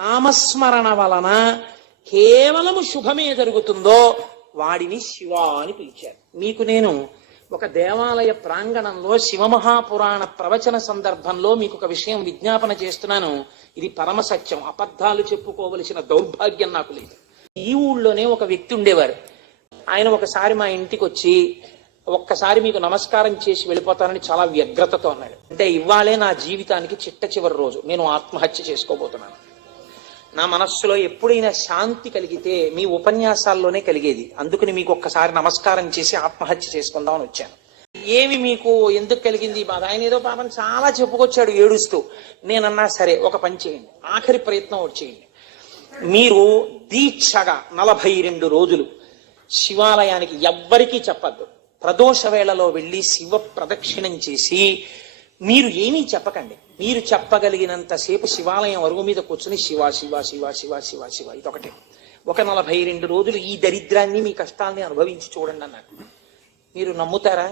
నామస్మరణ వలన కేవలము శుభమే జరుగుతుందో వాడిని శివ అని పిలిచారు. మీకు నేను ఒక దేవాలయ ప్రాంగణంలో శివమహాపురాణ ప్రవచన సందర్భంలో మీకు ఒక విషయం విజ్ఞాపన చేస్తున్నాను. ఇది పరమ సత్యం. అబద్ధాలు చెప్పుకోవలసిన దౌర్భాగ్యం నాకు లేదు. ఈ ఊళ్ళోనే ఒక వ్యక్తి ఉండేవారు. ఆయన ఒకసారి మా ఇంటికి వచ్చి ఒక్కసారి మీకు నమస్కారం చేసి వెళ్ళిపోతానని చాలా వ్యగ్రతతో అన్నాడు. అంటే ఇవాళే నా జీవితానికి చిట్ట చివరి రోజు, నేను ఆత్మహత్య చేసుకోబోతున్నాను. నా మనస్సులో ఎప్పుడైనా శాంతి కలిగితే మీ ఉపన్యాసాల్లోనే కలిగేది. అందుకని మీకు ఒక్కసారి నమస్కారం చేసి ఆత్మహత్య చేసుకుందామని వచ్చాను. ఏమి మీకు ఎందుకు కలిగింది బాధ? ఆయన ఏదో పాపం చాలా చెప్పుకొచ్చాడు ఏడుస్తూ. నేనన్నా సరే ఒక పని చేయండి, ఆఖరి ప్రయత్నం ఒకటి చేయండి. మీరు దీక్షగా 42 రోజులు శివాలయానికి ఎవ్వరికీ చెప్పద్దు. ప్రదోష వేళలో వెళ్ళి శివ ప్రదక్షిణం చేసి మీరు ఏమీ చెప్పకండి. మీరు చెప్పగలిగినంతసేపు శివాలయం అరుగు మీద కూర్చుని శివ శివ శివ శివ శివ శివ ఇదొకటే. ఒక 42 రోజులు ఈ దరిద్రాన్ని, మీ కష్టాన్ని అనుభవించి చూడండి అన్నాడు. మీరు నమ్ముతారా?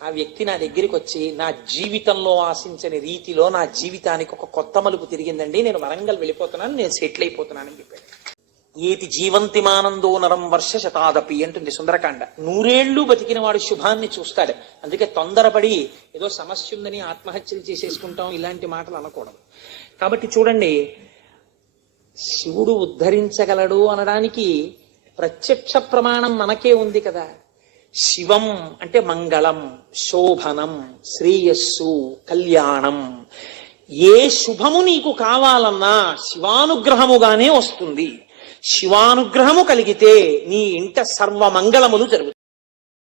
ఆ వ్యక్తి నా దగ్గరికి వచ్చి నా జీవితంలో ఆశించని రీతిలో నా జీవితానికి ఒక కొత్త మలుపు తిరిగిందండి, నేను వరంగల్ వెళ్ళిపోతున్నాను, నేను సెటిల్ అయిపోతున్నానని చెప్పాడు. ఏతి జీవంతిమానందో నరం వర్ష శతాదపి అంటుంది సుందరకాండ. 100 ఏళ్ళు బతికిన వాడు శుభాన్ని చూస్తాడు. అందుకే తొందరపడి ఏదో సమస్య ఉందని ఆత్మహత్యలు చేసేసుకుంటాం ఇలాంటి మాటలు అనకూడదు. కాబట్టి చూడండి, శివుడు ఉద్ధరించగలడు అనడానికి ప్రత్యక్ష ప్రమాణం మనకే ఉంది కదా. శివం అంటే మంగళం, శోభనం, శ్రేయస్సు, కళ్యాణం. ఏ శుభము నీకు కావాలన్నా శివానుగ్రహముగానే వస్తుంది. శివానుగ్రహము కలిగితే నీ ఇంట సర్వమంగళములు జరుగుతాయి.